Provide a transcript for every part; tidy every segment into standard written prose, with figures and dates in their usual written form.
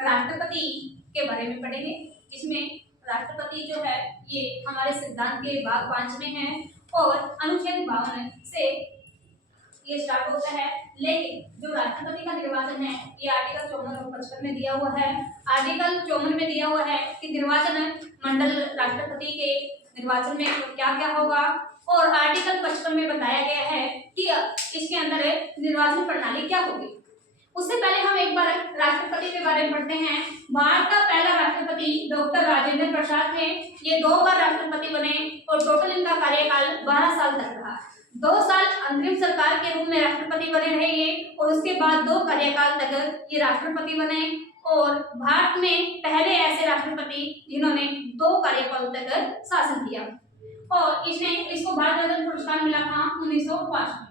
राष्ट्रपति के बारे में पढ़ेंगे, जिसमें राष्ट्रपति जो है ये हमारे संविधान के भाग 5 में है और अनुच्छेद 52 से ये स्टार्ट होता है। लेकिन जो राष्ट्रपति का निर्वाचन है ये आर्टिकल 54 और 55 में दिया हुआ है। आर्टिकल 54 में दिया हुआ है कि निर्वाचन मंडल राष्ट्रपति के निर्वाचन में क्या क्या होगा, और आर्टिकल 55 में बताया गया है कि इसके अंदर निर्वाचन प्रणाली क्या होगी। उससे पहले हम एक बार राष्ट्रपति के बारे में पढ़ते हैं। भारत का पहला राष्ट्रपति डॉक्टर राजेंद्र प्रसाद थे। ये 2 बार राष्ट्रपति बने और टोटल इनका कार्यकाल 12 साल तक रहा। 2 साल अंतरिम सरकार के रूप में राष्ट्रपति बने रहे ये, और उसके बाद 2 कार्यकाल तक ये राष्ट्रपति बने, और भारत में पहले ऐसे राष्ट्रपति जिन्होंने 2 कार्यकाल तक शासन किया, और इसको भारत रत्न पुरस्कार मिला था 1905 में।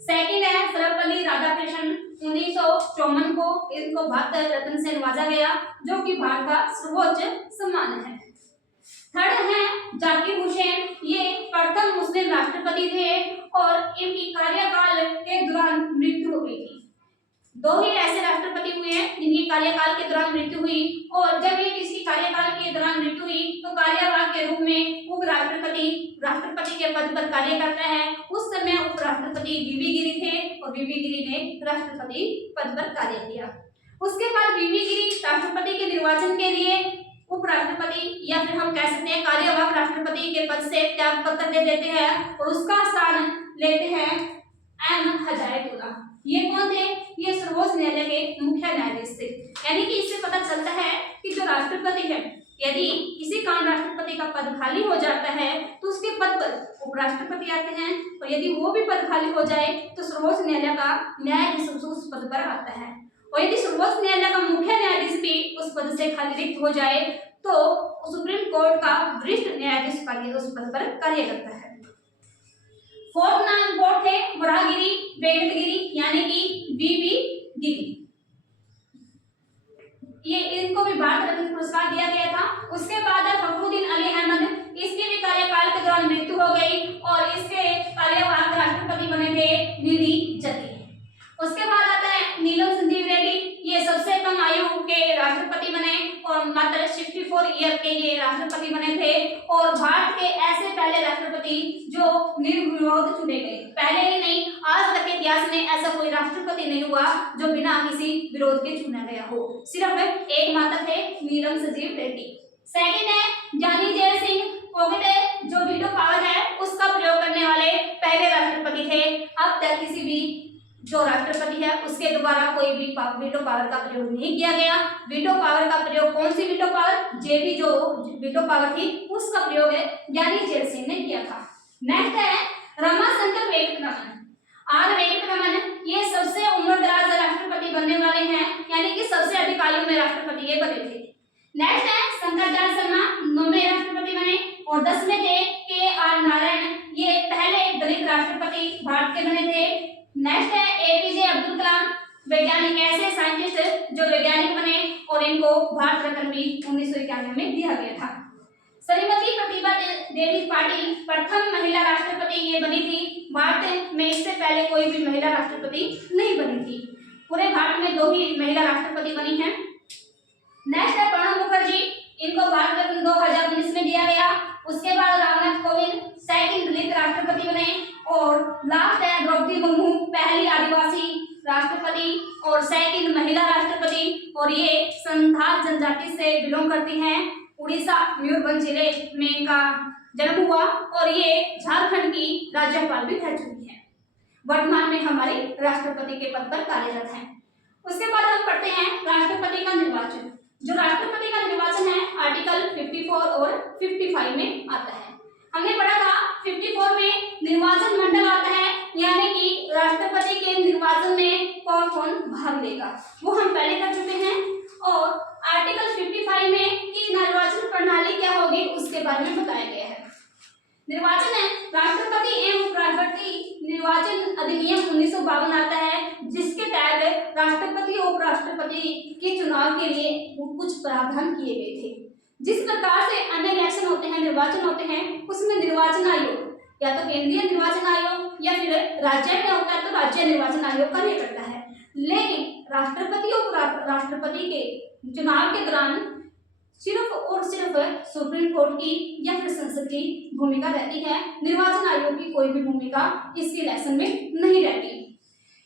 सेकंड है सर्वपल्ली राधाकृष्णन, 1954 को इनको भारत रत्न से नवाजा गया, जो कि भारत का सर्वोच्च सम्मान है। थर्ड है जाकिर हुसैन, ये प्रथम मुस्लिम राष्ट्रपति थे और इनकी कार्यकाल के दौरान मृत्यु हो गई थी। 2 ही ऐसे राष्ट्रपति हुए हैं जिनकी कार्यकाल के दौरान मृत्यु हुई, और जब ये किसी कार्यकाल के दौरान मृत्यु हुई तो कार्यवाहक के रूप में उपराष्ट्रपति राष्ट्रपति के पद पर कार्य करता है। उस समय उपराष्ट्रपति वीवी गिरी थे और वीवी गिरी ने राष्ट्रपति पद पर कार्य किया। उसके बाद वीवी गिरी राष्ट्रपति के निर्वाचन के लिए उपराष्ट्रपति या फिर हम कह सकते हैं कार्यवाहक राष्ट्रपति के पद से त्याग पत्र दे देते हैं, और उसका स्थान लेते हैं एम हदायतुल्लाह। ये कौन थे? ये सर्वोच्च न्यायालय के मुख्य न्यायाधीश थे। यानी कि इससे पता चलता है कि जो राष्ट्रपति है, यदि किसी कारण राष्ट्रपति का पद खाली हो जाता है तो उसके पद पर उपराष्ट्रपति आते हैं, और यदि वो भी पद खाली हो जाए तो सर्वोच्च न्यायालय का न्यायाधीश उस पद पर आता है, और यदि सर्वोच्च न्यायालय का मुख्य न्यायाधीश भी उस पद से खाली रिक्त हो जाए तो सुप्रीम कोर्ट का वरिष्ठ न्यायाधीश उस पद पर कार्य करता है। फोर्थ थे वराहगिरी वेंकटगिरी, यानी कि वीवी गिरी। ये इनको भी भारत रत्न पुरस्कार दिया गया था। उसके बाद फखरुद्दीन अली अहमद, इसके भी कार्यकाल के दौरान मृत्यु हो गई, और इसके कार्यवाहक राष्ट्रपति बने थे वीडी जती। उसके बाद आता है नीलम संजीव रेड्डी, ये सबसे कम आयु के राष्ट्रपति बने और मात्र 64 ईयर के ये राष्ट्रपति बने थे, और भारत के ऐसे पहले राष्ट्रपति जो निर्विरोध चुने गए। पहले ही नहीं, आज तक के इतिहास में ऐसा कोई राष्ट्रपति नहीं हुआ जो बिना किसी विरोध के चुना गया हो। सिर्फ एकमात्र थे नीलम संजीव रेड्डी। सेकंड है जानी जैल सिंह फोगट, जो वीटो पावर है उसका प्रयोग करने वाले पहले राष्ट्रपति थे। अब तक किसी भी जो राष्ट्रपति है उसके द्वारा कोई भी वीटो पावर का प्रयोग नहीं किया गया। वीटो पावर का प्रयोग कौन सी वीटो पावर? जेबी जो वीटो पावर थी उसका प्रयोग जानी जैल सिंह ने किया था। नेक्स्ट है रमाशंकर वेंकटरमन। आर वेंकटरमन, ये सबसे उम्रदराज राष्ट्रपति बनने वाले हैं, यानी कि सबसे अधिक आयु में राष्ट्रपति ये बने थे। नेक्स्ट है शंकरदयाल शर्मा, 9वें राष्ट्रपति बने, और 10वें थे के.आर. नारायण, ये पहले दलित राष्ट्रपति भारत के बने थे। नेक्स्ट है एपीजे अब्दुल कलाम, वैज्ञानिक, ऐसे साइंटिस्ट जो वैज्ञानिक बने और इनको भारत रत्न भी 1991 में दिया गया था। श्रीमती प्रतिभा देवी पाटिल, प्रथम महिला राष्ट्रपति ये बनी थी। भारत में इससे पहले कोई भी महिला राष्ट्रपति नहीं बनी थी। पूरे भारत में 2 ही महिला राष्ट्रपति बनी हैं। नेक्स्ट है प्रणब मुखर्जी, इनको भारत रत्न 2019 में दिया गया। उसके बाद रामनाथ कोविंद सेकंड दलित राष्ट्रपति बने, और लास्ट है द्रौपदी मुर्मू, पहली आदिवासी राष्ट्रपति और सेकंड महिला राष्ट्रपति, और ये संथाल जनजाति से बिलोंग करती हैं। उड़ीसा मयूरभंज जिले में इनका जन्म हुआ, और ये झारखंड की राज्यपाल भी रह चुकी है। वर्तमान में हमारी राष्ट्रपति के पद पर कार्यरत हैं। उसके बाद हम पढ़ते हैं राष्ट्रपति का निर्वाचन। जो राष्ट्रपति का निर्वाचन है आर्टिकल 54 और 55 में आता है। हमने पढ़ा था 54 में निर्वाचन मंडल आता है, यानी कि राष्ट्रपति के निर्वाचन में कौन कौन भाग लेगा वो हम पहले कर चुके हैं, और आर्टिकल 55 में कि निर्वाचन प्रणाली क्या होगी उसके बारे में बताया गया है। निर्वाचन है राष्ट्रपति एवं उपराष्ट्रपति निर्वाचन अधिनियम 1952 आता है, जिसके तहत राष्ट्रपति और उपराष्ट्रपति के चुनाव के लिए कुछ प्रावधान किए गए थे। जिस प्रकार से अन्य इलेक्शन होते हैं, निर्वाचन होते हैं, उसमें निर्वाचन आयोग या तो केंद्रीय निर्वाचन आयोग या फिर राज्य में होता है तो राज्य निर्वाचन आयोग कार्य करता है। लेकिन राष्ट्रपति और राष्ट्रपति के चुनाव के दौरान सिर्फ और सिर्फ सुप्रीम कोर्ट की या फिर संसद की भूमिका रहती है। निर्वाचन आयोग की कोई भी भूमिका इस इलेक्शन में नहीं रहती।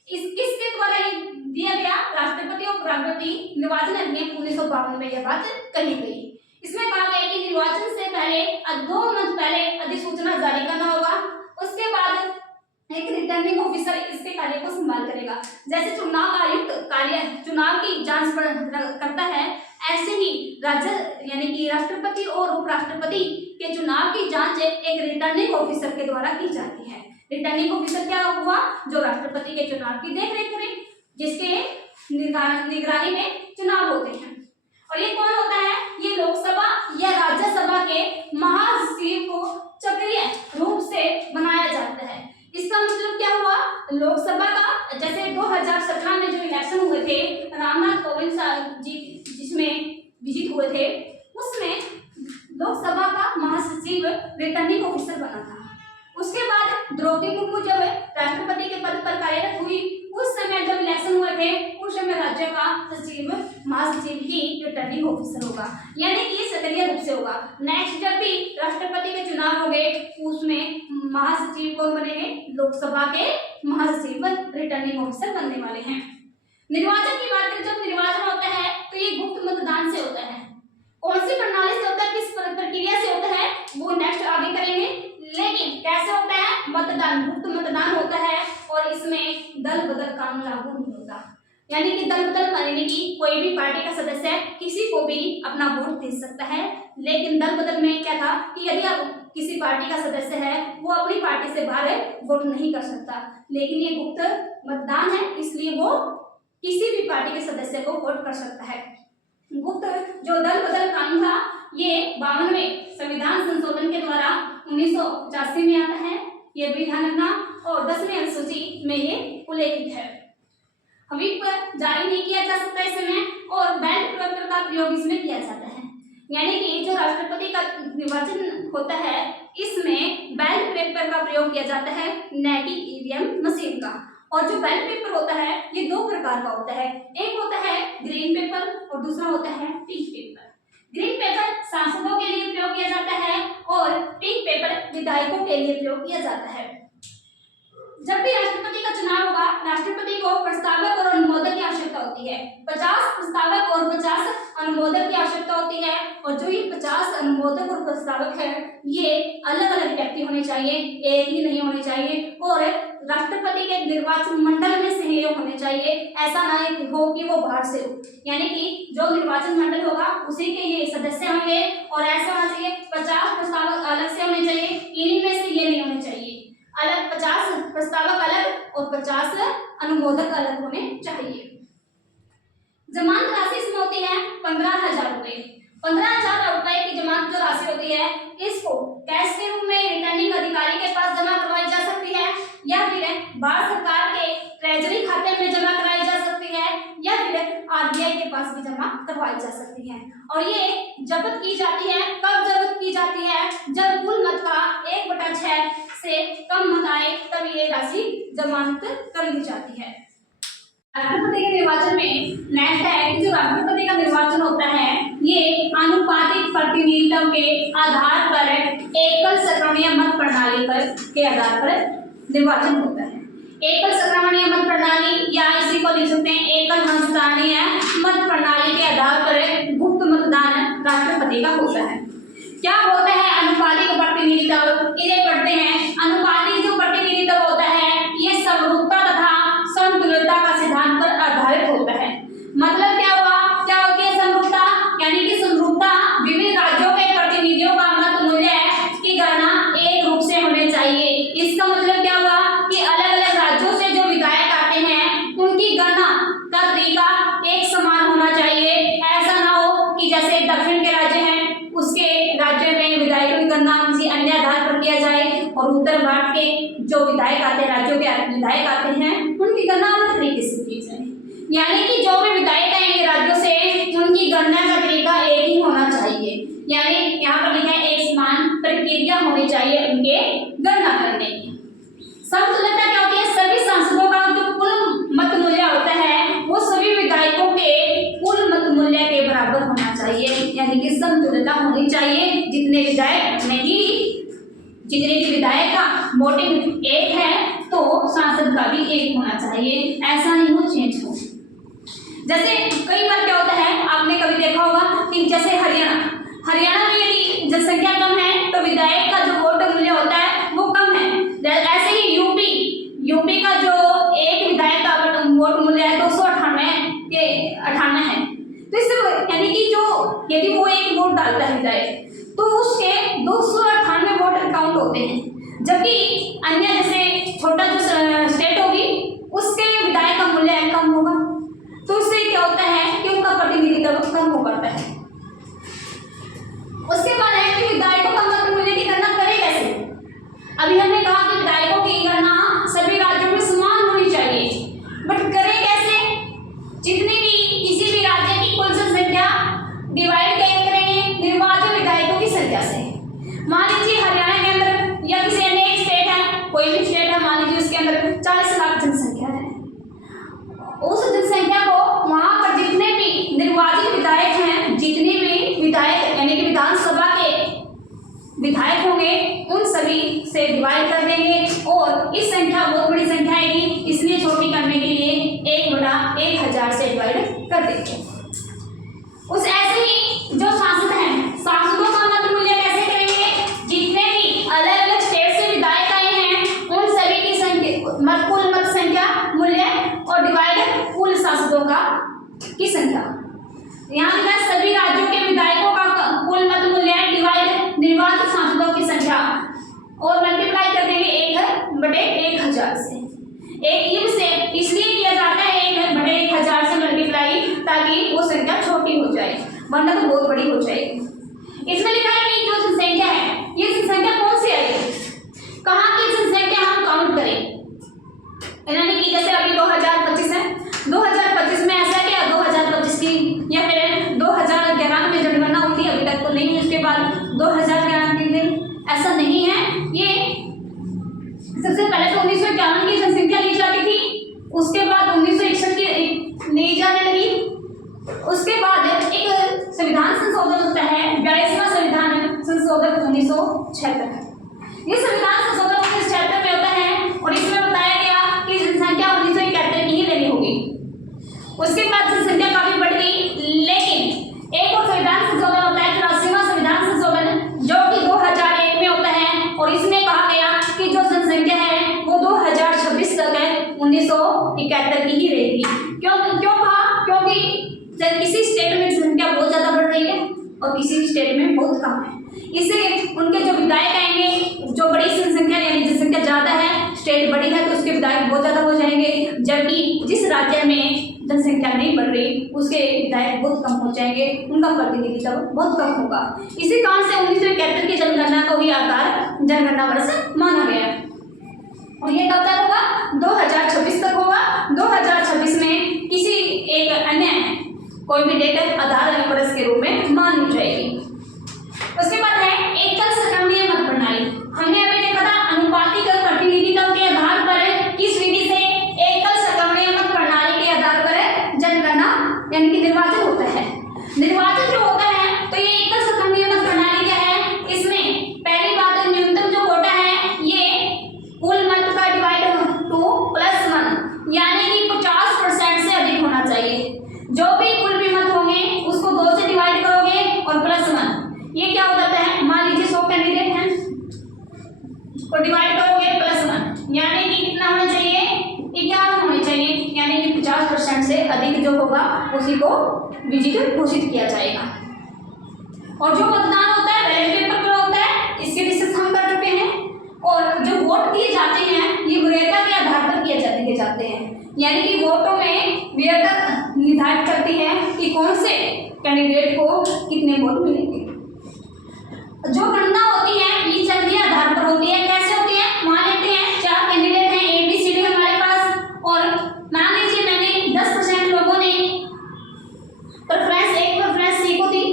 किसके द्वारा ये दिया गया? राष्ट्रपति और उपराष्ट्रपति निर्वाचन अधिनियम 1952 में यह बात कही गई। इसमें कहा गया कि निर्वाचन से पहले 2 माह पहले अधिसूचना जारी करना होगा। उसके बाद एक रिटर्निंग ऑफिसर इसके कार्य को संभाल करेगा। जैसे चुनाव आयुक्त कार्य चुनाव की जांच करता है, ऐसे ही राज्य यानी कि राष्ट्रपति और उपराष्ट्रपति के चुनाव की जांच एक रिटर्निंग ऑफिसर के द्वारा की जाती है। रिटर्निंग ऑफिसर क्या हुआ? जो राष्ट्रपति के चुनाव की देखरेख करे, जिसके निगरानी में चुनाव होते हैं। और ये कौन होता है? ये लोकसभा या राज्यसभा के महासचिव को चक्रीय रूप से बनाया जाता है। इसका मतलब क्या हुआ? लोकसभा का जैसे 2017 में जो इलेक्शन हुए थे, रामनाथ कोविंद जी जिसमें विजित हुए थे, उसमें लोकसभा का महासचिव रिटर्निंग ऑफिसर बना था। उसके बाद द्रौपदी मुर्मू जब राष्ट्रपति के पद पर कार्यरत हुई, उस समय जब इलेक्शन हुए थे, उस समय राज्य का सचिव महासचिव ही रिटर्निंग ऑफिसर होगा, यानी कि सक्रिय रूप से होगा। नेक्स्ट जब भी राष्ट्रपति के चुनाव होंगे, उसमें महासचिव कौन बनेंगे? लोकसभा के महासचिव रिटर्निंग ऑफिसर बनने वाले हैं। निर्वाचन की बात करें, जब निर्वाचन होता है तो ये गुप्त मतदान से होता है। कौन सी प्रणाली से होता है, किस प्रक्रिया से होता है, वो नेक्स्ट आगे करेंगे। लेकिन कैसे होता है? मतदान, गुप्त मतदान होता है और इसमें दल बदल कानून लागू नहीं होता। यानी कि दल बदल माने कि कोई भी पार्टी का सदस्य किसी को भी अपना वोट दे सकता है। लेकिन दल बदल में क्या था कि यदि आप किसी पार्टी का सदस्य है, वो अपनी पार्टी से बाहर वोट नहीं कर सकता। लेकिन ये गुप्त मतदान है, इसलिए वो किसी भी पार्टी के सदस्य को वोट कर सकता है। गुप्त जो दल बदल कानून था, ये 52वें संविधान संशोधन के द्वारा 1985 में आता है। ये भी ध्यान रखना। और 10वीं अनुसूची में ये उल्लेखित है। व्हिप जारी नहीं किया जा सकता इस समय, और बैलेट पेपर का प्रयोग इसमें किया जाता है। यानी कि जो राष्ट्रपति का निर्वाचन होता है, इसमें बैलेट पेपर का प्रयोग किया जाता है, न कि ईवीएम मशीन का। और जो बैलेट पेपर होता है, ये 2 प्रकार का होता है। एक होता है ग्रीन पेपर और दूसरा होता है पिंक पेपर। ग्रीन पेपर सांसदों के लिए प्रयोग किया जाता है और पिंक पेपर विधायकों के लिए प्रयोग किया जाता है। जब भी राष्ट्रपति का चुनाव होगा, राष्ट्रपति को प्रस्तावक और अनुमोदक की आवश्यकता होती है। 50 प्रस्तावक और 50 अनुमोदक की आवश्यकता होती है। और जो ये 50 अनुमोदक और प्रस्तावक है, ये अलग अलग व्यक्ति होने चाहिए, एक ही नहीं होने चाहिए। और राष्ट्रपति के निर्वाचन मंडल में से ही लोग होने चाहिए। ऐसा ना हो कि वो बाहर से हो, यानी कि जो निर्वाचन मंडल होगा उसी के ये सदस्य होंगे। और ऐसा होना चाहिए 50 प्रस्तावक अलग से होने चाहिए, इन्हीं में से ये नहीं होने चाहिए। अलग 50 प्रस्तावक अलग और 50 अनुमोदक अलग होने चाहिए। जमानत राशि इसमें होती है 15,000 रुपए। 15,000 रुपए की जमानत जो राशि होती है, इसको कैश के रूप में रिटर्निंग अधिकारी के पास जमा करवाई जा सकती है, या फिर भारत सरकार के ट्रेजरी खाते में जमा कराई जा सकती है, या फिर आरबीआई के पास भी जमा करवाई जा सकती है। और ये जब्त की जाती है, कब जब्त की जाती है? जब कुल मत का 1/6 से कम मत आए, तब ये राशि जमानत कर ली जाती है। राष्ट्रपति के निर्वाचन में नेक्स्ट है कि जो राष्ट्रपति का निर्वाचन होता है, ये आनुपातिक प्रतिनिधित्व के आधार पर एकल संक्रमणीय मत प्रणाली के आधार पर निर्वाचन होता है। एकल संक्रमणीय मत प्रणाली, या इसी को लिख सकते हैं एकल मंचस्थानीय मत प्रणाली के आधार पर गुप्त मतदान राष्ट्रपति का होता है। क्या होता है अनुपातिक प्रतिनिधित्व? इसे पढ़ते हैं। अनुपातिक जो प्रतिनिधित्व होता है, ये समरूपता तथा समतुल्यता का सिद्धांत पर आधारित होता है। मतलब क्या हुआ? क्या होती है समरूपता? यानी कि समरूपता विभिन्न राज्यों के प्रतिनिधियों का मत मूल्य की गणना एक रूप से होने चाहिए। इसका मतलब क्या हुआ कि अलग अलग राज्यों से जो विधायक आते हैं, उनकी गणना का तरीका एक समान होना चाहिए। ऐसा ना हो कि जैसे दक्षिण के राज्य हैं, उसके राज्य में विधायकों की गणना किसी अन्य आधार पर किया जाए, और उत्तर भारत के जो विधायक आते हैं, राज्यों के विधायक आते हैं, उनकी गणना अलग तरीके से की जाए। यानी कि जो भी विधायक आएंगे राज्यों से, उनकी गणना का तरीका एक ही होना चाहिए। यानी यहाँ पर लिखा है एक समान प्रक्रिया होनी चाहिए उनके गणना करने की। समतुल्यता क्या होती है? सभी सांसदों का जो कुल मत मूल्य होता है, वो सभी बराबर होना चाहिए, यानी कि समतुल्यता होनी चाहिए। जितने विधायक नहीं, जितने भी विधायक का वोटिंग एक है तो सांसद का भी एक होना चाहिए, ऐसा नहीं हो चेंज हो। जैसे कई बार क्या होता है, आपने कभी देखा होगा कि जैसे हरियाणा में यदि जनसंख्या कम है तो विधायक का जो वोट मूल्य होता है वो कम है। ऐसे ही यूपी का जो एक विधायक का वोट मूल्य है 298 के 98 है। तो इससे यानी कि जो यदि वो एक वोट डालता है विधायक तो उसके 298 वोट काउंट होते हैं, जबकि अन्य जैसे छोटा जो स्टेट होगी उसके विधायक का मूल्य कम होगा। तो उससे क्या होता है कि उनका प्रतिनिधित्व कम हो पाता है। उसके बाद है कि विधायकों का मत मूल्य की गणना करें कैसे। अभी हमने कहा कि विधायकों की गणना सभी राज्यों में समान होनी चाहिए, बट करें कैसे? जितने भी किसी भी राज्य की कुल जनसंख्या डिवाइड करेंगे निर्वाचित विधायकों की संख्या से। मान लीजिए हरियाणा के अंदर या किसी अन्य एक स्टेट है, कोई भी स्टेट है, मान लीजिए उसके अंदर 40 लाख जनसंख्या है। उस जनसंख्या को वहां पर जितने भी निर्वाचित विधायक हैं, जितने भी विधायक यानी कि विधानसभा के विधायक होंगे उन सभी से डिवाइड कर देंगे और इस संख्या बहुत बड़ी संख्या आएगी, इसलिए छोटी करने के लिए 1/1000 से डिवाइड कर देंगे। उस ऐसे ही जो सांसद हैं, सांसदों का मत मूल्य कैसे करेंगे? जितने भी अलग अलग स्टेट से विधायक आए हैं उन सभी की संख्या कुल मत संख्या मूल्य और डिवाइड कुल सांसदों का की संख्या। यहाँ लिखा है सभी राज्यों के विधायकों का कुल मत मूल्य डिवाइड निर्वाचित सांसदों की संख्या और मल्टीप्लाई कर देंगे 1/1000 से। एक से इसलिए किया जाता है 1/1000 से मल्टीप्लाई, ताकि वो संख्या छोटी हो जाए, वरना तो बहुत बड़ी हो जाएगी। इसमें लिखा है कि जो जनसंख्या है ये जनसंख्या कौन सी आएगी, कहाँ की जनसंख्या हम काउंट करें। यानी कि जैसे अभी 2025 है, 2025 में ऐसा क्या 2025 की या फिर 2011 में जनगणना हुई थी, अभी तक तो नहीं हुई, उसके बाद 2011 के दिन ऐसा नहीं है। ये सबसे पहले तो 1951 की जनसंख्या ली जाती थी, उसके बाद 1961 की ली जाने लगी, उसके बाद एक संविधान संशोधन होता है 42वां संविधान संशोधन 1976। ये संविधान संशोधन 1976 में होता है और इसमें बताया गया कि जनसंख्या 1971 की ही लेनी होगी। उसके बाद जनसंख्या काफी बढ़ गई, लेकिन एक और संविधान संशोधन होता है 84वां संविधान संशोधन, जो कि 2001 में होता है और इसमें कहा गया कि जो जनसंख्या है वो 2026 तक है 1971 की ही रहेगी। क्यों कहा? क्योंकि किसी स्टेट में जनसंख्या बहुत ज्यादा बढ़ रही है और किसी स्टेट में बहुत कम है, इससे उनके जो विधायक आएंगे, जो बड़ी जनसंख्या यानी जनसंख्या ज्यादा है, स्टेट बड़ी है तो उसके विधायक बहुत ज्यादा हो जाएंगे, जबकि जिस राज्य में जनसंख्या नहीं बढ़ रही उसके विधायक बहुत कम हो जाएंगे, उनका प्रतिनिधित्व बहुत कम होगा। इसी कारण से 1971 की जनगणना को ही आधार जनगणना वर्ष माना गया और ये कब तक होगा? 2026 तक होगा। 2026 में किसी एक अन्य कोई भी डेट आधार वर्ष के रूप में मानी जाएगी। उसके बाद है एकल संक्रमणीय मत प्रणाली। हमने अभी देखा था अनुपातिक प्रतिनिधित्व के आधार पर किस विधि से एकल संक्रमणीय मत प्रणाली के आधार पर जनगणना यानी कि निर्वाचन होता है। निर्वाचन जो होता है तो ये एकल संक्रमणीय मत प्रणाली क्या है, इसमें पहली बात न्यूनतम जो कोटा है ये कुल मत का डिवाइड 2+1 यानी कि 50% से अधिक होना चाहिए। जो भी कुल भी मत होंगे उसको 2 से डिवाइड करोगे और +1, ये क्या हो जाता है? मान लीजिए 100 कैंडिडेट हैं तो डिवाइड करोगे +1 यानी कि कितना होना चाहिए? 51 होने चाहिए, यानी कि 50% से अधिक जो होगा उसी को विजेता घोषित किया जाएगा। और जो मतदान होता है बैलेट पेपर पर होता है, इसके डिस्कस हम कर चुके हैं। और जो वोट दिए जाते हैं ये वरीयता के आधार पर दिए जाते हैं, यानी कि वोटों में वरीयता निर्धारित करती है कि कौन से कैंडिडेट को कितने वोट मिलेंगे। जो गणना होती है ये चल आधार पर होती है। कैसे होती है? मान लेते हैं 4 कैंडिडेट हैं ABCD हमारे पास और मान लीजिए मैंने 10% लोगों ने प्रेफरेंस C को दी,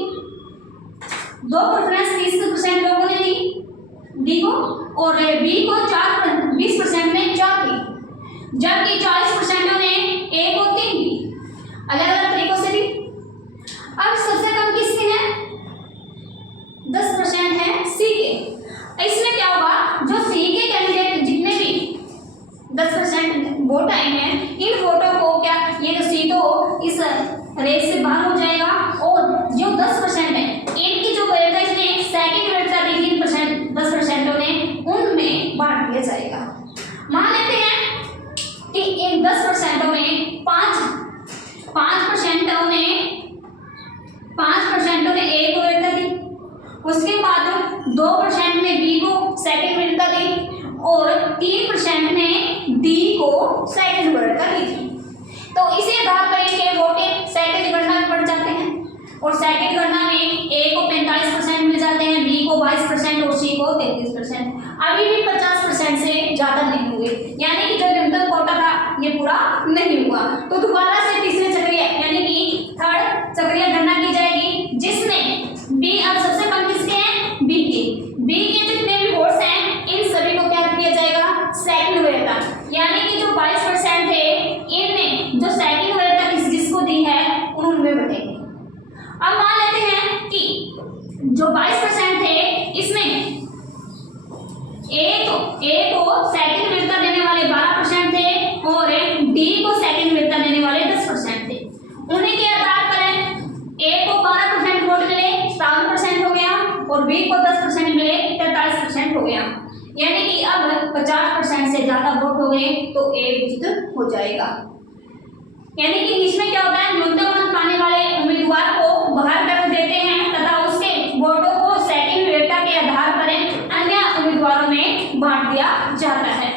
2 प्रेफरेंस 30% लोगों ने दी D को और B को 20% ने 4 दी, जबकि 40% ने A को 3 दी, अलग अलग तरीकों से दी। अब सबसे रेस से बाहर हो जाएगा और जो 10% है इनकी जो वरीयता इसने सेकंड वरीयता दी 3% 10% उन्हें उनमें बांट दिया जाएगा। मान लेते हैं कि इन 10% में 5% उन्हें ए को वरीयता दी, उसके बाद 2% ने बी को सेकंड वरीयता दी और 3% ने डी को सेकंड वरीयता दी थी। तो इसी आधार पर इनके वोट सेकंड गणना में बढ़ जाते हैं और सेकंड गणना में ए को 45% मिल जाते हैं, बी को 22% और सी को 33%। अभी भी 50% से ज्यादा नहीं हुए, यानी कि जो न्यूनतम कोटा था ये पूरा नहीं हुआ। तो दोबारा से तीसरे चक्रीय यानी कि थर्ड चक्रीय गणना की जाएगी, जिसमें बी अब सबसे कम किसके हैं, बी के जितने भी वोट्स हैं इन सभी को क्या दिया जाएगा, सेकंड वरीयता, यानी कि जो 22% थे इनने जो सेकंड वरीयता जिसको दी है उनमें बटेंगे। अब मान लेते हैं कि जो 22% थे इसमें ए को सेकंड वरीयता देने वाले 12% थे और डी को सेकंड वरीयता देने वाले 10% थे। उन्हीं के आधार पर ए को 12% वोट मिले 57% हो गया और बी को 10% मिले 43% हो गया, यानी कि अब 50% से ज्यादा वोट हो गए तो ए विजित हो जाएगा। यानी कि इसमें क्या होता है, न्यूनतम मत पाने वाले उम्मीदवार को बाहर कर देते हैं तथा उसके वोटों को सेकंड वरीयता के आधार पर अन्य उम्मीदवारों में बांट दिया जाता है।